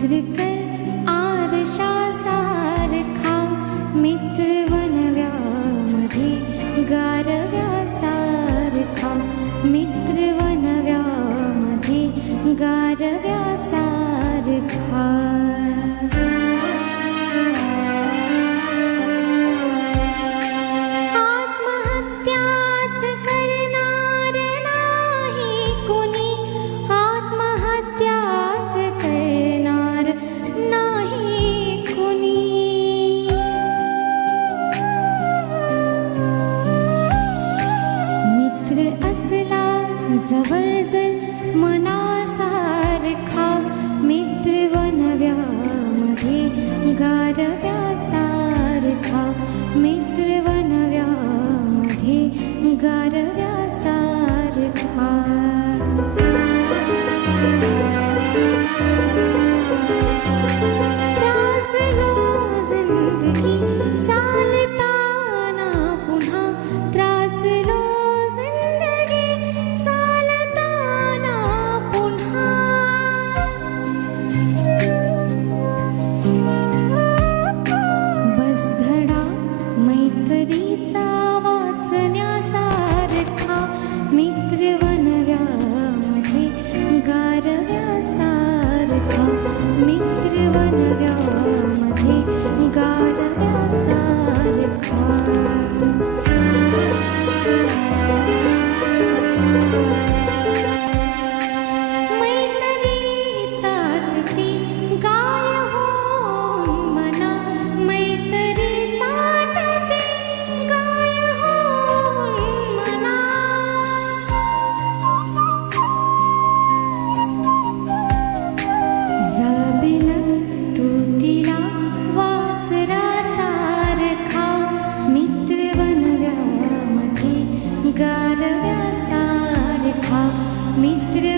entre Mitra